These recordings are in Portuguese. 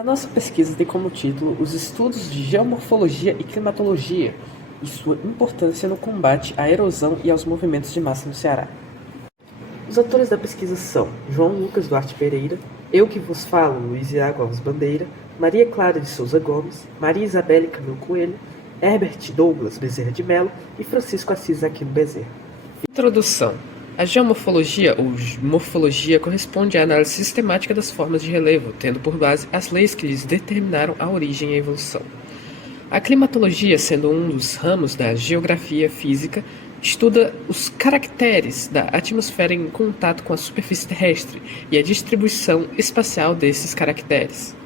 A nossa pesquisa tem como título Os estudos de geomorfologia e climatologia e sua importância no combate à erosão e aos movimentos de massa no Ceará. Os autores da pesquisa são João Lucas Duarte Pereira, eu que vos falo, Luiz Iago Alves Bandeira, Maria Clara de Souza Gomes, Maria Isabelle Camilo Coelho, Herbert Douglas Bezerra de Mello e Francisco Assis Aquino Bezerra. Introdução. A geomorfologia ou morfologia corresponde à análise sistemática das formas de relevo, tendo por base as leis que lhes determinaram a origem e a evolução. A climatologia, sendo um dos ramos da geografia física, estuda os caracteres da atmosfera em contato com a superfície terrestre e a distribuição espacial desses caracteres.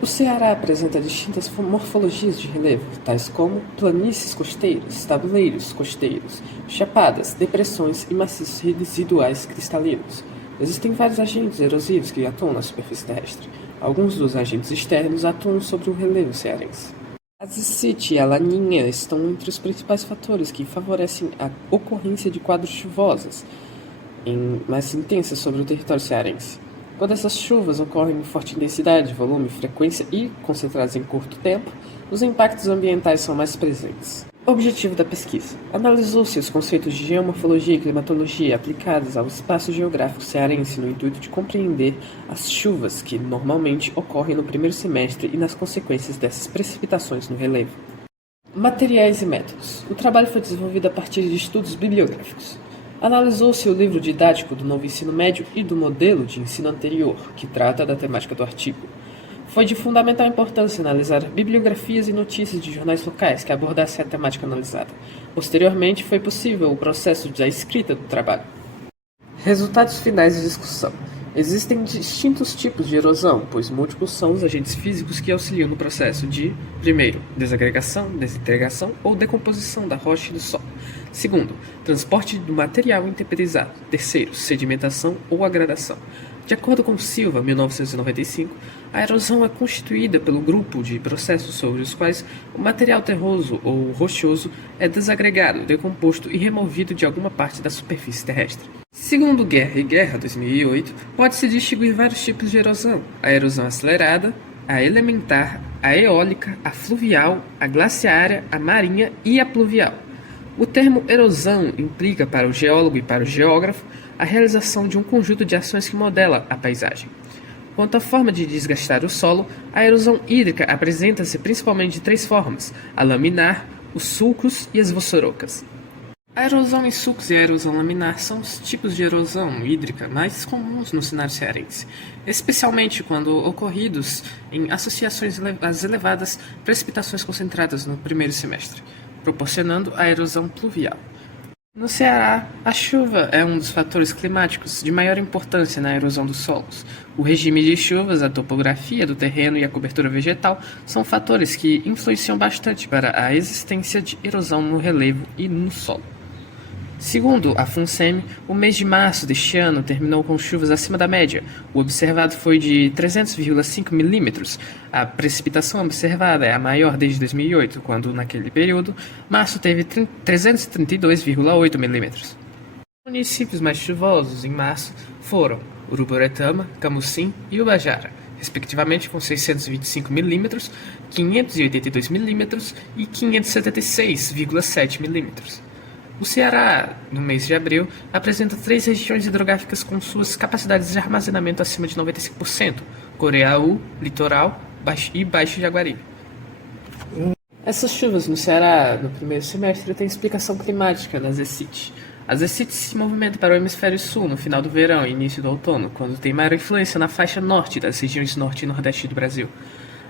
O Ceará apresenta distintas morfologias de relevo, tais como planícies costeiras, tabuleiros costeiros, chapadas, depressões e maciços residuais cristalinos. Existem vários agentes erosivos que atuam na superfície terrestre. Alguns dos agentes externos atuam sobre o relevo cearense. A zicite e a laninha estão entre os principais fatores que favorecem a ocorrência de quadros chuvosos mais intensas sobre o território cearense. Quando essas chuvas ocorrem em forte intensidade, volume, frequência e concentradas em curto tempo, os impactos ambientais são mais presentes. Objetivo da pesquisa. Analisou-se os conceitos de geomorfologia e climatologia aplicados ao espaço geográfico cearense no intuito de compreender as chuvas que normalmente ocorrem no primeiro semestre e nas consequências dessas precipitações no relevo. Materiais e métodos. O trabalho foi desenvolvido a partir de estudos bibliográficos. Analisou-se o livro didático do novo ensino médio e do modelo de ensino anterior, que trata da temática do artigo. Foi de fundamental importância analisar bibliografias e notícias de jornais locais que abordassem a temática analisada. Posteriormente, foi possível o processo da escrita do trabalho. Resultados finais de discussão. Existem distintos tipos de erosão, pois múltiplos são os agentes físicos que auxiliam no processo de, primeiro, desagregação, desintegração ou decomposição da rocha e do solo. Segundo, transporte do material intemperizado. Terceiro, sedimentação ou agradação. De acordo com Silva, 1995, a erosão é constituída pelo grupo de processos sobre os quais o material terroso ou rochoso é desagregado, decomposto e removido de alguma parte da superfície terrestre. Segundo Guerra e Guerra, 2008, pode-se distinguir vários tipos de erosão: a erosão acelerada, a elementar, a eólica, a fluvial, a glaciária, a marinha e a pluvial. O termo erosão implica para o geólogo e para o geógrafo a realização de um conjunto de ações que modela a paisagem. Quanto à forma de desgastar o solo, a erosão hídrica apresenta-se principalmente de três formas: a laminar, os sulcos e as vossorocas. A erosão em sulcos e a erosão laminar são os tipos de erosão hídrica mais comuns no cenário cearense, especialmente quando ocorridos em associações às elevadas precipitações concentradas no primeiro semestre, proporcionando a erosão pluvial. No Ceará, a chuva é um dos fatores climáticos de maior importância na erosão dos solos. O regime de chuvas, a topografia do terreno e a cobertura vegetal são fatores que influenciam bastante para a existência de erosão no relevo e no solo. Segundo a FUNSEMI, o mês de março deste ano terminou com chuvas acima da média. O observado foi de 300,5 milímetros. A precipitação observada é a maior desde 2008, quando, naquele período, março teve 332,8 milímetros. Os municípios mais chuvosos em março foram Uruburetama, Camusim e Ubajara, respectivamente com 625 milímetros, 582 milímetros e 576,7 milímetros. O Ceará, no mês de abril, apresenta 3 regiões hidrográficas com suas capacidades de armazenamento acima de 95%: Coreaú, Litoral e Baixo Jaguaribe. Essas chuvas no Ceará, no primeiro semestre, têm explicação climática na zecite. A zecite se movimenta para o hemisfério sul no final do verão e início do outono, quando tem maior influência na faixa norte das regiões norte e nordeste do Brasil.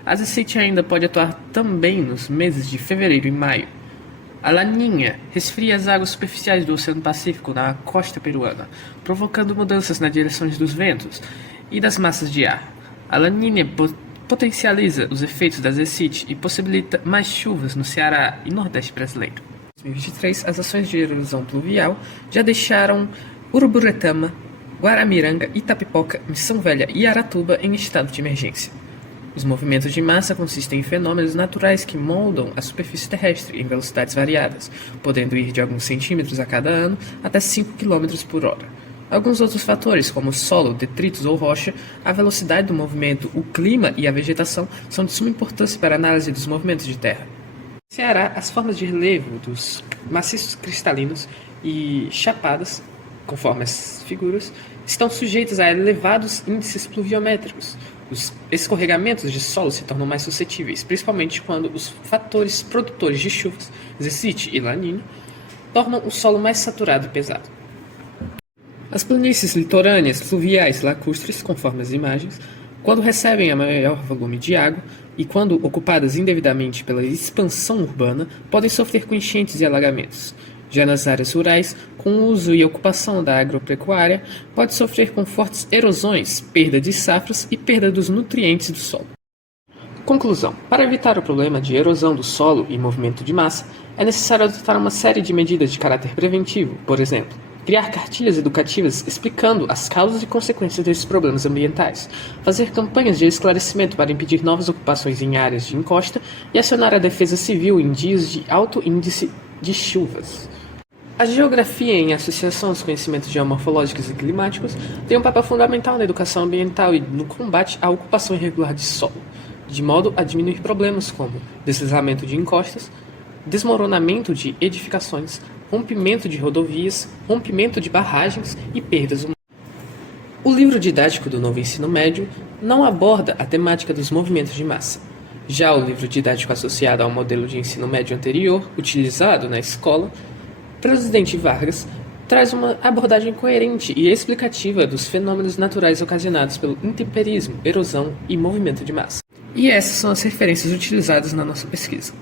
A zecite ainda pode atuar também nos meses de fevereiro e maio. A laninha resfria as águas superficiais do Oceano Pacífico na costa peruana, provocando mudanças nas direções dos ventos e das massas de ar. A laninha potencializa os efeitos da zecite e possibilita mais chuvas no Ceará e Nordeste brasileiro. Em 2023, as ações de erosão pluvial já deixaram Uruburetama, Guaramiranga, Itapipoca, Missão Velha e Aratuba em estado de emergência. Os movimentos de massa consistem em fenômenos naturais que moldam a superfície terrestre em velocidades variadas, podendo ir de alguns centímetros a cada ano até 5 km por hora. Alguns outros fatores, como o solo, detritos ou rocha, a velocidade do movimento, o clima e a vegetação, são de suma importância para a análise dos movimentos de terra. No Ceará, as formas de relevo dos maciços cristalinos e chapadas, conforme as figuras, estão sujeitas a elevados índices pluviométricos. Os escorregamentos de solo se tornam mais suscetíveis, principalmente quando os fatores produtores de chuvas, Zecite e Laninha, tornam o solo mais saturado e pesado. As planícies litorâneas, fluviais e lacustres, conforme as imagens, quando recebem a maior volume de água e quando ocupadas indevidamente pela expansão urbana, podem sofrer com enchentes e alagamentos. Já nas áreas rurais, com o uso e ocupação da agropecuária, pode sofrer com fortes erosões, perda de safras e perda dos nutrientes do solo. Conclusão. Para evitar o problema de erosão do solo e movimento de massa, é necessário adotar uma série de medidas de caráter preventivo, por exemplo, criar cartilhas educativas explicando as causas e consequências desses problemas ambientais, fazer campanhas de esclarecimento para impedir novas ocupações em áreas de encosta e acionar a defesa civil em dias de alto índice de chuvas. A geografia, em associação aos conhecimentos geomorfológicos e climáticos, tem um papel fundamental na educação ambiental e no combate à ocupação irregular de solo, de modo a diminuir problemas como deslizamento de encostas, desmoronamento de edificações, rompimento de rodovias, rompimento de barragens e perdas humanas. O livro didático do novo ensino médio não aborda a temática dos movimentos de massa. Já o livro didático associado ao modelo de ensino médio anterior, utilizado na escola, Presidente Vargas, traz uma abordagem coerente e explicativa dos fenômenos naturais ocasionados pelo intemperismo, erosão e movimento de massa. E essas são as referências utilizadas na nossa pesquisa.